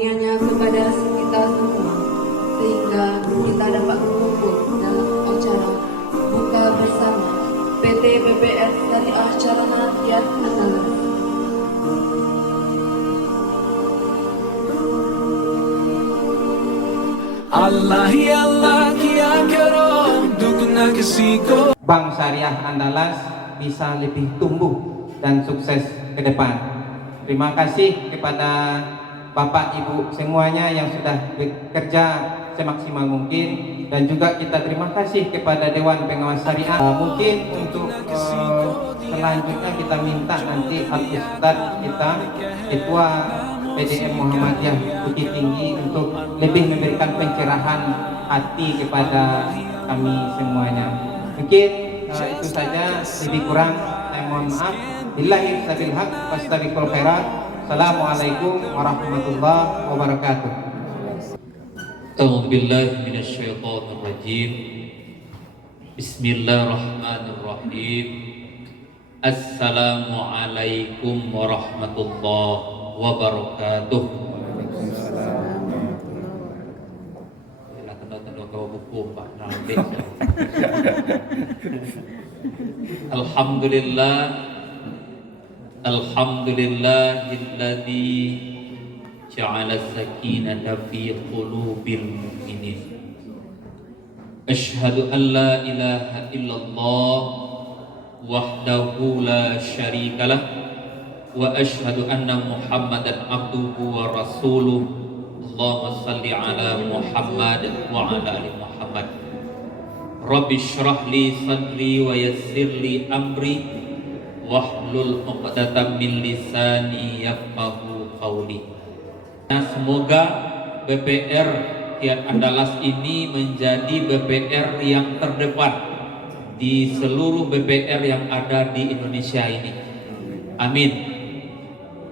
karunia-Nya kepada kita semua, sehingga kita dapat berkumpul dalam acara buka bersama PT BPR Syariah Sarana Rakyat Andalas. Allah ya Allah kia karo dugna kesiko. Bank Syariah Andalas bisa lebih tumbuh dan sukses ke depan. Terima kasih kepada Bapak Ibu semuanya yang sudah bekerja semaksimal mungkin, dan juga kita terima kasih kepada Dewan Pengawas Syariah. Mungkin untuk selanjutnya kita minta nanti Al-Ustaz kita, Ketua PDM Muhammadiyah Bukit Tinggi, untuk lebih memberikan pencerahan hati kepada kami semuanya. Mungkin itu saja, lebih kurang saya mohon maaf. Billahi sabil haq wastabiqul khairat. Assalamualaikum warahmatullahi wabarakatuh. A'udzu billahi minasyaitonir rajim. Bismillahirrahmanirrahim. Assalamualaikum warahmatullahi wabarakatuh. Alhamdulillah, alhamdulillahilladzi ja'ala sakinata fi qulubil mu'minin. Asyhadu an la ilaha illallah wahdahu la syarikalah wa asyhadu anna Muhammadan abduhu wa rasuluh. Allahumma salli ala Muhammad wa ala ali Muhammad. Rabbi shrah li sadri wa yassir li amri wahlul 'uqdatam min lisani yafqahu qawli. Nah, semoga BPR Rakyat Andalas ini menjadi BPR yang terdepan di seluruh BPR yang ada di Indonesia ini. Amin.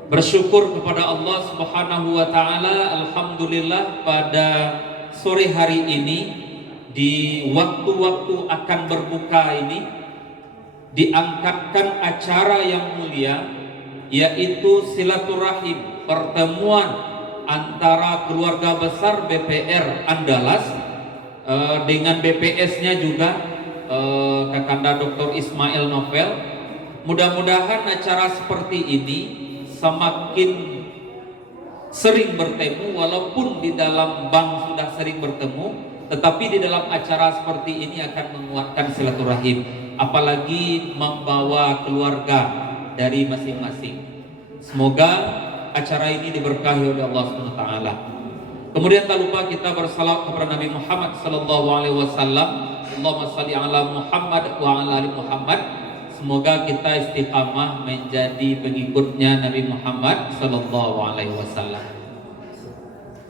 Bersyukur kepada Allah Subhanahu wa taala, alhamdulillah pada sore hari ini di waktu-waktu akan berbuka ini diangkatkan acara yang mulia, yaitu silaturahim, pertemuan antara keluarga besar BPR Andalas dengan BPS-nya juga Kakanda Dr. Ismail Novel. Mudah-mudahan acara seperti ini semakin sering bertemu, walaupun di dalam bank sudah sering bertemu, tetapi di dalam acara seperti ini akan menguatkan silaturahim, apalagi membawa keluarga dari masing-masing. Semoga acara ini diberkahi oleh Allah Subhanahu wa taala. Kemudian tak lupa kita bersalawat kepada Nabi Muhammad sallallahu alaihi wasallam. Allahumma shalli ala Muhammad wa ala ali Muhammad. Semoga kita istiqamah menjadi pengikutnya Nabi Muhammad sallallahu alaihi wasallam.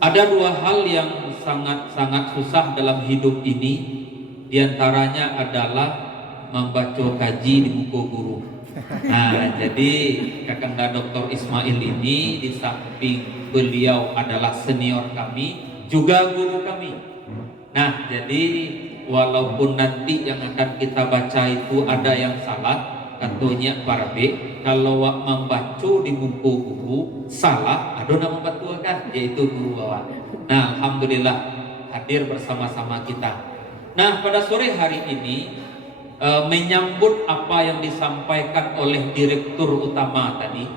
Ada dua hal yang sangat-sangat susah dalam hidup ini. Di antaranya adalah membaca kaji di buku guru. Nah, jadi Kakanda Dr. Ismail ini di samping beliau adalah senior kami, juga guru kami. Nah, jadi walaupun nanti yang akan kita baca itu ada yang salah, katanya para B, kalau membaca di buku guru salah, ada nama membantu kan, yaitu guru bawah. Nah, alhamdulillah hadir bersama-sama kita. Nah, pada sore hari ini menyambut apa yang disampaikan oleh Direktur Utama tadi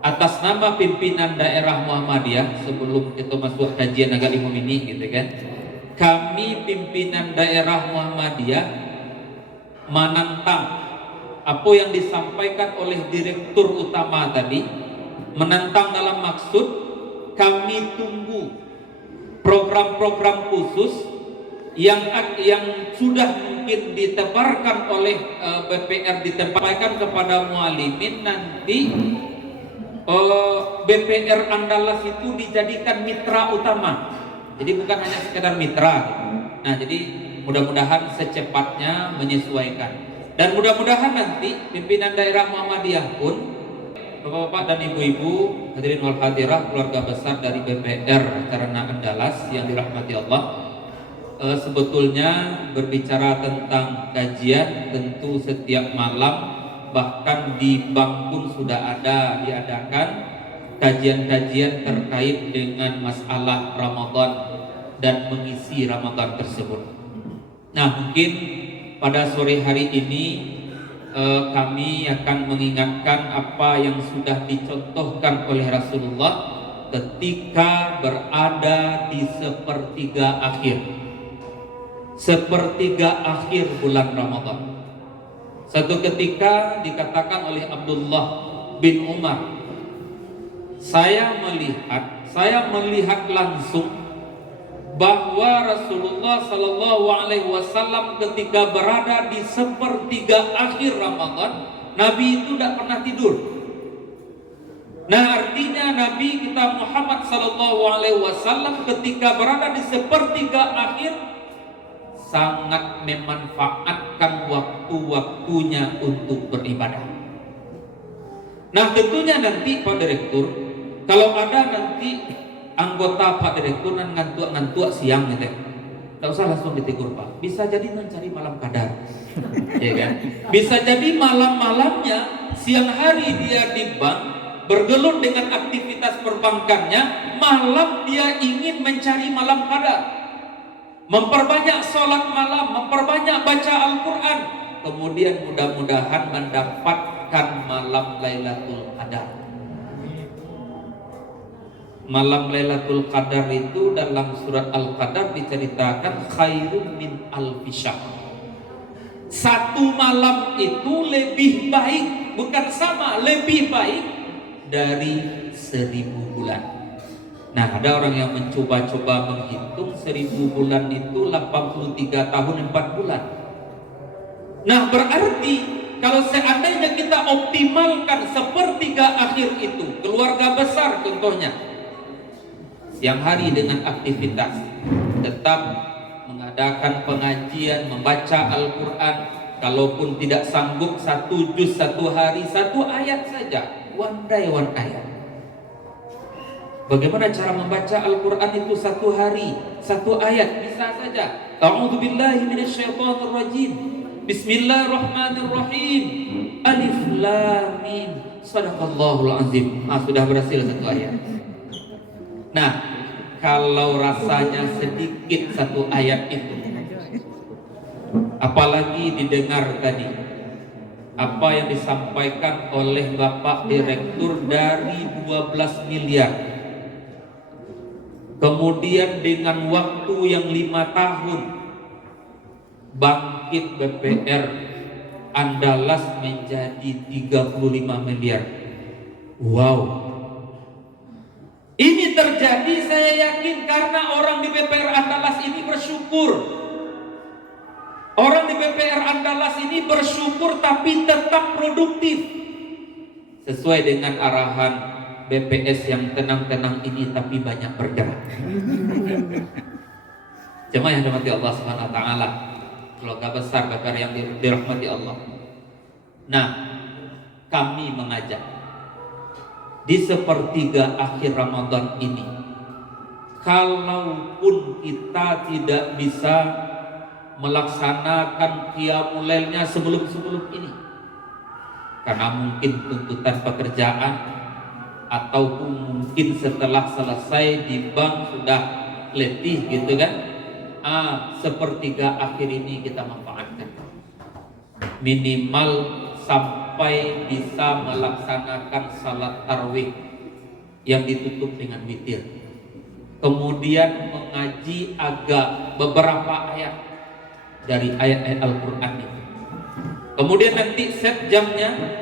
atas nama pimpinan daerah Muhammadiyah, sebelum kita masuk kajian agak imam ini gitu kan, kami pimpinan daerah Muhammadiyah menantang apa yang disampaikan oleh Direktur Utama tadi, menantang dalam maksud kami tunggu program-program khusus yang sudah mungkin ditebarkan oleh BPR, ditebarkan kepada mualimin. Nanti BPR Andalas itu dijadikan mitra utama, jadi bukan hanya sekedar mitra. Nah, jadi mudah-mudahan secepatnya menyesuaikan, dan mudah-mudahan nanti pimpinan daerah Muhammadiyah pun, bapak-bapak dan ibu-ibu hadirin wal hadirah, keluarga besar dari BPR Sarana Andalas yang dirahmati Allah, sebetulnya berbicara tentang kajian tentu setiap malam, bahkan di bank pun sudah ada diadakan kajian-kajian terkait dengan masalah Ramadan dan mengisi Ramadan tersebut. Nah, mungkin pada sore hari ini kami akan mengingatkan apa yang sudah dicontohkan oleh Rasulullah ketika berada di sepertiga akhir bulan Ramadan. Satu ketika dikatakan oleh Abdullah bin Umar, saya melihat langsung bahwa Rasulullah Sallallahu Alaihi Wasallam ketika berada di sepertiga akhir Ramadan, Nabi itu tidak pernah tidur. Nah, artinya Nabi kita Muhammad Sallallahu Alaihi Wasallam ketika berada di sepertiga akhir sangat memanfaatkan waktu-waktunya untuk beribadah. Nah, tentunya nanti Pak Direktur, kalau ada nanti anggota Pak Direktur dan ngantuk siang gitu, tak usah langsung ditegur Pak. Bisa jadi mencari malam kadar, ya kan? Bisa jadi malam-malamnya, siang hari dia di bank bergelut dengan aktivitas perbankannya, malam dia ingin mencari malam kadar, memperbanyak sholat malam, memperbanyak baca Al-Quran, kemudian mudah-mudahan mendapatkan malam Lailatul Qadar. Malam Lailatul Qadar itu dalam surat Al-Qadar diceritakan khairun min alfi syahr. Satu malam itu lebih baik, bukan sama, lebih baik dari 1000 bulan. Nah, ada orang yang mencoba-coba menghitung 1000 bulan itu 83 tahun 4 bulan. Nah, berarti kalau seandainya kita optimalkan sepertiga akhir itu, keluarga besar contohnya, siang hari dengan aktivitas, tetap mengadakan pengajian, membaca Al-Quran, kalaupun tidak sanggup 1 juz 1 hari 1 ayat saja, one day one ayat. Bagaimana cara membaca Al-Quran itu 1 hari 1 ayat? Bisa saja. A'udzubillahi minasyaitonirrajim. Bismillahirrahmanirrahim. Alif lam mim. Shadaqallahul azim. Sudah berhasil 1 ayat. Nah, kalau rasanya sedikit 1 ayat itu, apalagi didengar tadi apa yang disampaikan oleh Bapak Direktur dari 12 miliar, kemudian dengan waktu yang 5 tahun bangkit BPR Andalas menjadi 35 miliar. Wow. Ini terjadi, saya yakin, karena orang di BPR Andalas ini bersyukur. Orang di BPR Andalas ini bersyukur tapi tetap produktif. Sesuai dengan arahan BPS yang tenang-tenang ini tapi banyak bergerak. Jemaah yang dirahmati Allah Subhanahu wa taala, keluarga besar BPR yang dirahmati Allah. Nah, kami mengajak di sepertiga akhir Ramadan ini, kalaupun kita tidak bisa melaksanakan qiyamul lailnya sebelum ini, karena mungkin tuntutan pekerjaan, ataupun mungkin setelah selesai di bank sudah letih gitu kan, sepertiga akhir ini kita manfaatkan minimal sampai bisa melaksanakan salat tarawih yang ditutup dengan witir, kemudian mengaji agak beberapa ayat dari ayat-ayat Al-Quran itu, kemudian nanti set jamnya.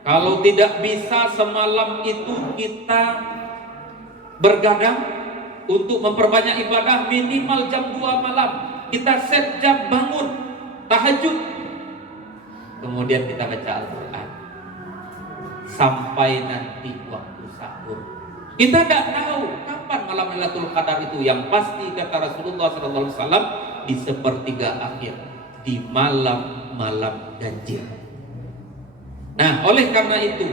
Kalau tidak bisa semalam itu kita bergadang untuk memperbanyak ibadah, minimal jam 2 malam kita set jam bangun tahajud, kemudian kita baca Al-Quran sampai nanti waktu sahur. Kita tidak tahu kapan malam Lailatul Qadar itu. Yang pasti kata Rasulullah SAW, di sepertiga akhir, di malam-malam ganjil. Nah, oleh karena itu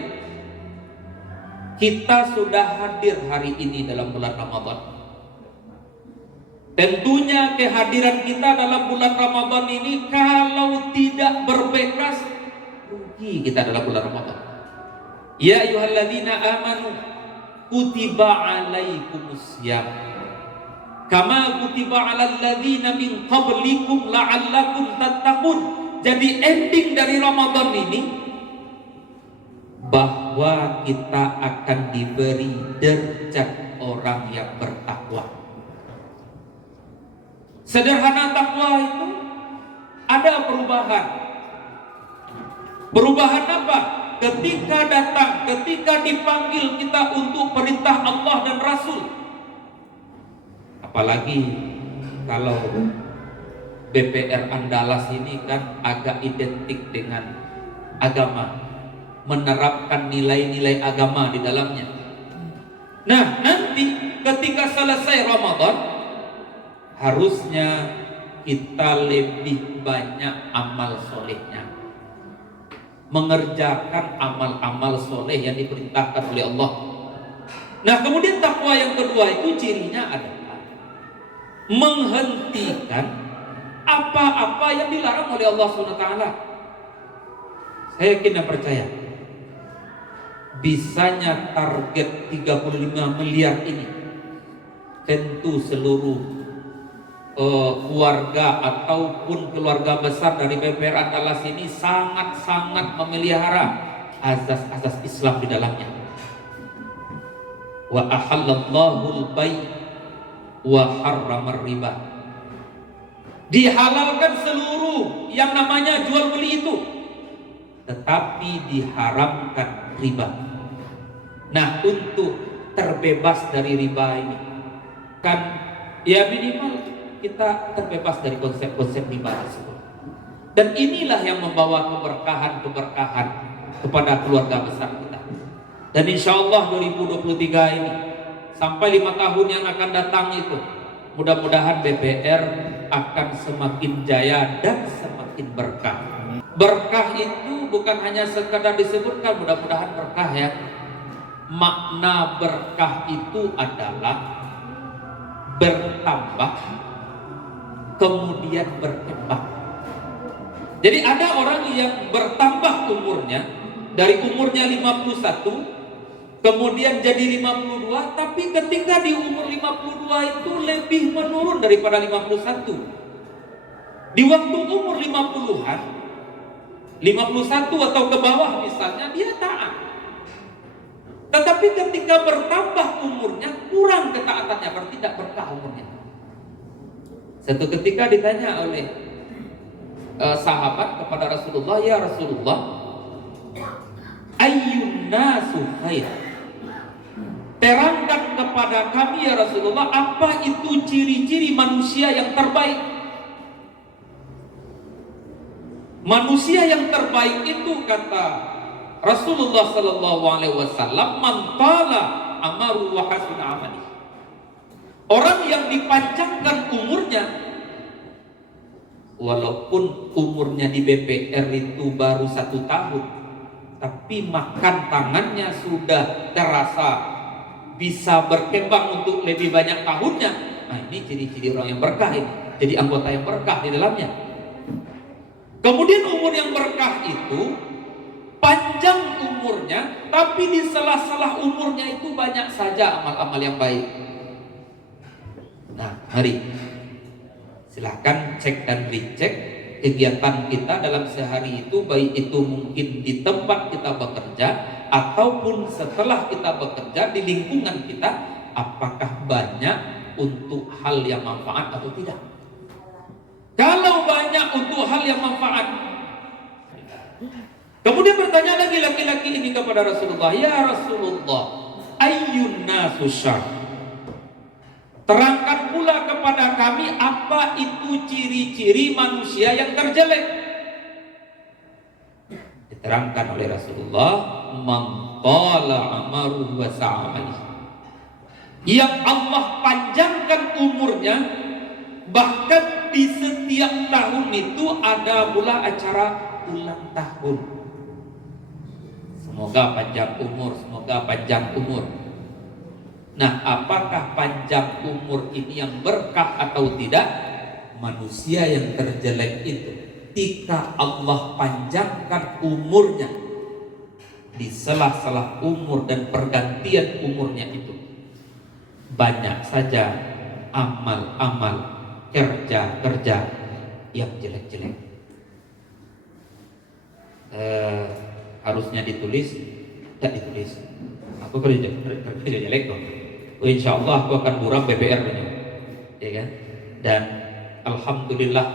kita sudah hadir hari ini dalam bulan Ramadan. Tentunya kehadiran kita dalam bulan Ramadan ini kalau tidak berbekas, rugi kita dalam bulan Ramadan. Ya ayyuhalladzina amanu kutiba alaikumusiyam kama kutiba alal ladzina min qablikum la'allakum tattaqun. Jadi ending dari Ramadan ini bahwa kita akan diberi derajat orang yang bertakwa. Sederhana takwa itu ada perubahan. Perubahan apa? Ketika datang, ketika dipanggil kita untuk perintah Allah dan Rasul. Apalagi kalau BPR Andalas ini kan agak identik dengan agama, menerapkan nilai-nilai agama di dalamnya. Nah, nanti ketika selesai Ramadan, harusnya kita lebih banyak amal solehnya, mengerjakan amal-amal soleh yang diperintahkan oleh Allah. Nah, kemudian takwa yang kedua itu cirinya adalah menghentikan apa-apa yang dilarang oleh Allah SWT. Saya yakin dan percaya bisanya target 35 miliar ini tentu seluruh keluarga ataupun keluarga besar dari BPR Andalas ini sangat-sangat memelihara azas-azas Islam di dalamnya. Wa ahallallahu al-bai' wa harramar riba. Dihalalkan seluruh yang namanya jual beli itu, tetapi diharamkan riba. Nah, untuk terbebas dari riba ini kan ya minimal kita terbebas dari konsep-konsep riba tersebut. Dan inilah yang membawa keberkahan-keberkahan kepada keluarga besar kita. Dan insya Allah 2023 ini sampai 5 tahun yang akan datang itu, mudah-mudahan BPR akan semakin jaya dan semakin berkah. Berkah itu bukan hanya sekadar disebutkan, mudah-mudahan berkah ya. Makna berkah itu adalah bertambah kemudian berkembang. Jadi ada orang yang bertambah umurnya, dari umurnya 51 kemudian jadi 52, tapi ketika di umur 52 itu lebih menurun daripada 51. Di waktu umur 50-an, 51 atau ke bawah misalnya, dia taat. Tetapi ketika bertambah umurnya, kurang ketaatannya, berarti tidak berkah umurnya. Satu ketika ditanya oleh sahabat kepada Rasulullah, ya Rasulullah, ayyun nasu khair? Terangkan kepada kami ya Rasulullah, apa itu ciri-ciri manusia yang terbaik? Manusia yang terbaik itu kata Rasulullah sallallahu alaihi wasallam, man tala amaru wa hasuna amali. Orang yang dipanjangkan umurnya, walaupun umurnya di BPR itu baru 1 tahun, tapi makan tangannya sudah terasa bisa berkembang untuk lebih banyak tahunnya. Nah, ini ciri-ciri orang yang berkah ini. Jadi anggota yang berkah di dalamnya. Kemudian umur yang berkah itu panjang umurnya, tapi di sela-sela umurnya itu banyak saja amal-amal yang baik. Nah, mari silahkan cek dan dicek kegiatan kita dalam sehari itu, baik itu mungkin di tempat kita bekerja ataupun setelah kita bekerja di lingkungan kita, apakah banyak untuk hal yang manfaat atau tidak. Kalau banyak untuk hal yang manfaat, kemudian bertanya lagi laki-laki ini kepada Rasulullah, ya Rasulullah, ayyun nasu syarr? Terangkan pula kepada kami apa itu ciri-ciri manusia yang terjelek. Diterangkan oleh Rasulullah, man tala amaruhu wa sa'amali. Yang Allah panjangkan umurnya, bahkan di setiap tahun itu ada pula acara ulang tahun. Semoga panjang umur, semoga panjang umur. Nah, apakah panjang umur ini yang berkah atau tidak? Manusia yang terjelek itu, ketika Allah panjangkan umurnya, di sela-sela umur dan pergantian umurnya itu banyak saja amal-amal, kerja-kerja yang jelek-jelek. Harusnya ditulis, tidak ditulis. Aku kerja jelek kok. Insya Allah aku akan buram BPR ini, ya kan? Dan alhamdulillah,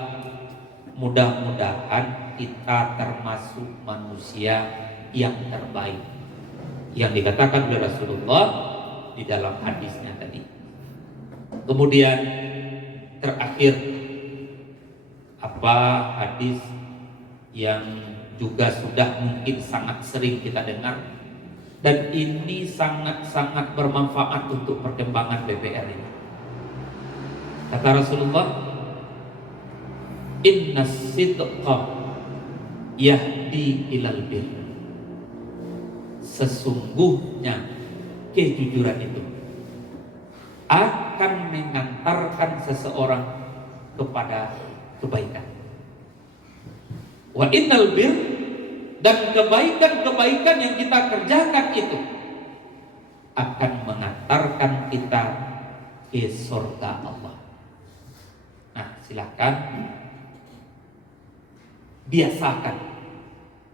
mudah-mudahan kita termasuk manusia yang terbaik yang dikatakan oleh Rasulullah di dalam hadisnya tadi. Kemudian terakhir, apa hadis yang juga sudah mungkin sangat sering kita dengar dan ini sangat-sangat bermanfaat untuk perkembangan BPR ini. Kata Rasulullah, inna sidqa yahdi ilal bir. Sesungguhnya kejujuran itu akan mengantarkan seseorang kepada kebaikan. Wa innal bir, dan kebaikan-kebaikan yang kita kerjakan itu akan mengantarkan kita ke surga Allah. Nah, silakan biasakan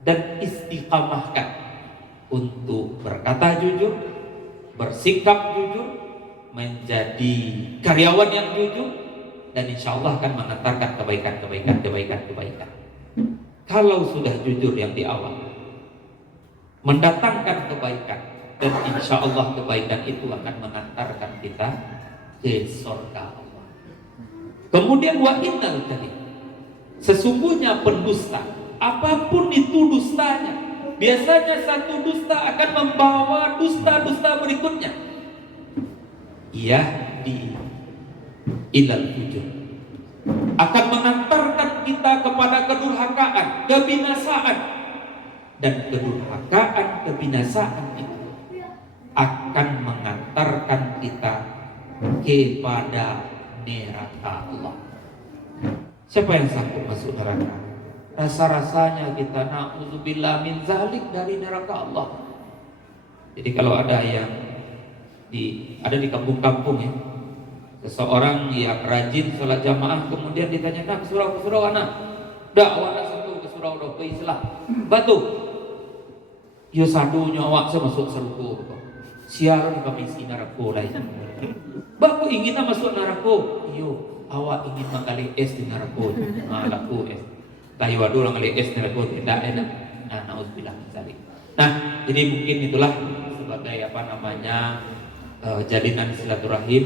dan istiqamahkan untuk berkata jujur, bersikap jujur, menjadi karyawan yang jujur, dan insya Allah akan mengantarkan kebaikan. Kalau sudah jujur yang di awal, mendatangkan kebaikan, dan insya Allah kebaikan itu akan mengantarkan kita ke surga Allah. Kemudian wa innal kadhib, sesungguhnya pendusta, apapun itu dustanya, biasanya satu dusta akan membawa dusta-dusta berikutnya. Yahdi ilal fujur, akan mengantarkan kita kepada kedurhakaan, kebinasaan, dan kedurhakaan, kebinasaan itu akan mengantarkan kita kepada neraka Allah. Siapa yang sanggup masuk neraka? Rasa-rasanya kita na'udzubillah min zalik, dari neraka Allah. Jadi kalau ada yang ada di kampung-kampung ya, seseorang yang rajin sholat jamaah kemudian ditanya, nak surau anak dakwah satu ke surau ke Islam batu yo sadu nyawa saya masuk seruku siaran kami si narako lain baku ingin masuk narako yo awak ingin menggali es di narako laku es tahu waduh orang gali es di narako tidak enak. Nah, naudzubillah min zalik. Nah, jadi mungkin itulah sebagai jalinan silaturahim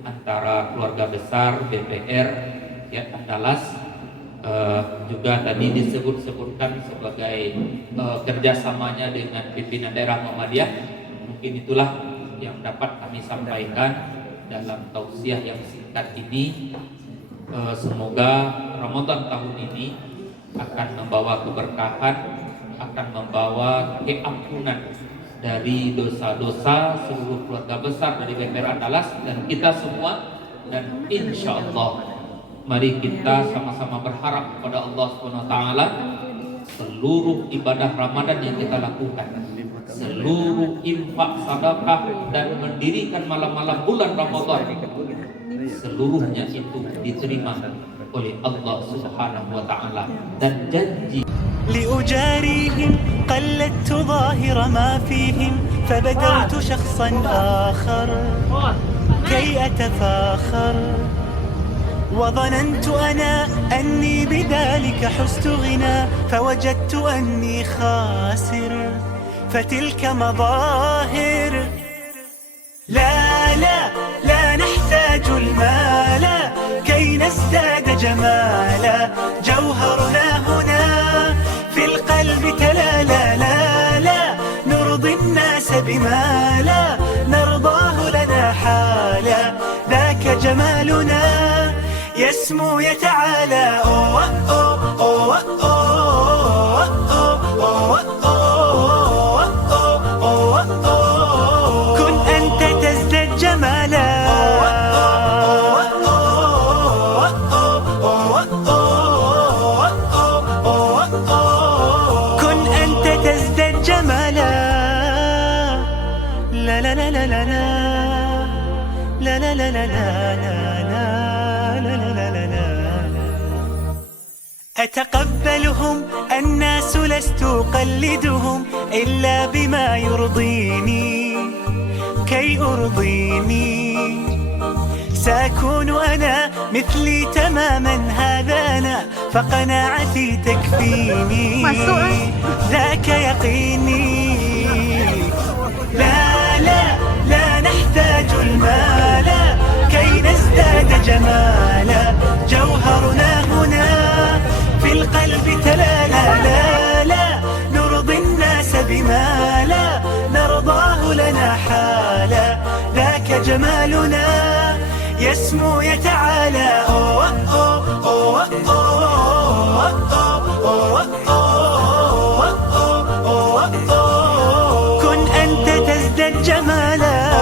antara keluarga besar BPR ya Andalas, juga tadi disebutkan sebagai kerjasamanya dengan pimpinan daerah Muhammadiyah. Mungkin itulah yang dapat kami sampaikan dalam tausiah yang singkat ini. Semoga Ramadan tahun ini akan membawa keberkahan, akan membawa keampunan dari dosa-dosa seluruh keluarga besar dari BPR Andalas dan kita semua, dan insya Allah mari kita sama-sama berharap kepada Allah SWT seluruh ibadah Ramadan yang kita lakukan, seluruh infak, sedekah, dan mendirikan malam-malam bulan Ramadan, seluruhnya itu diterima oleh Allah Subhanahu wa taala dan janji. لأجاريهم قلدت ظاهر ما فيهم فبدوت شخصا آخر كي أتفاخر وظننت أنا أني بذلك حزت غنى فوجدت أني خاسر فتلك مظاهر لا لا لا نحتاج المال كي نزداد جمالا جوهرنا هنا في القلب تلالا لا لا نرضي الناس بما لا نرضاه لنا حالا ذاك جمالنا يسمو يتعالى أوه أوه أوه أوه أوه أوه أوه أوه كن أنت تزداد جمالا كن أنت تزداد جمالا لا لا لا لا لا لا لا لا. أتقبلهم الناس لست أقلدهم إلا بما يرضيني كي أرضيني. سأكون أنا مثلي تماما هذا أنا فقناعتي تكفيني ذاك يقيني. لا لا لا نحتاج المال كي نزداد جمالا. جوهرنا هنا في القلب تلالا. لا لا نرضي الناس بما لا نرضاه لنا حالا. ذاك جمالنا يسمو يتعالى. أوه أوه أوه أوه أوه أوه أوه أوه. كن أنت تزداد جمالا.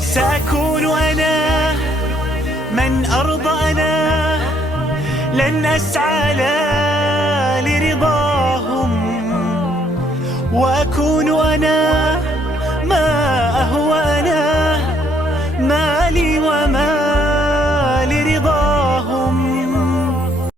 سأكون أنا من أرضى أنا لن أسعى لا لرضاهم. وأكون أنا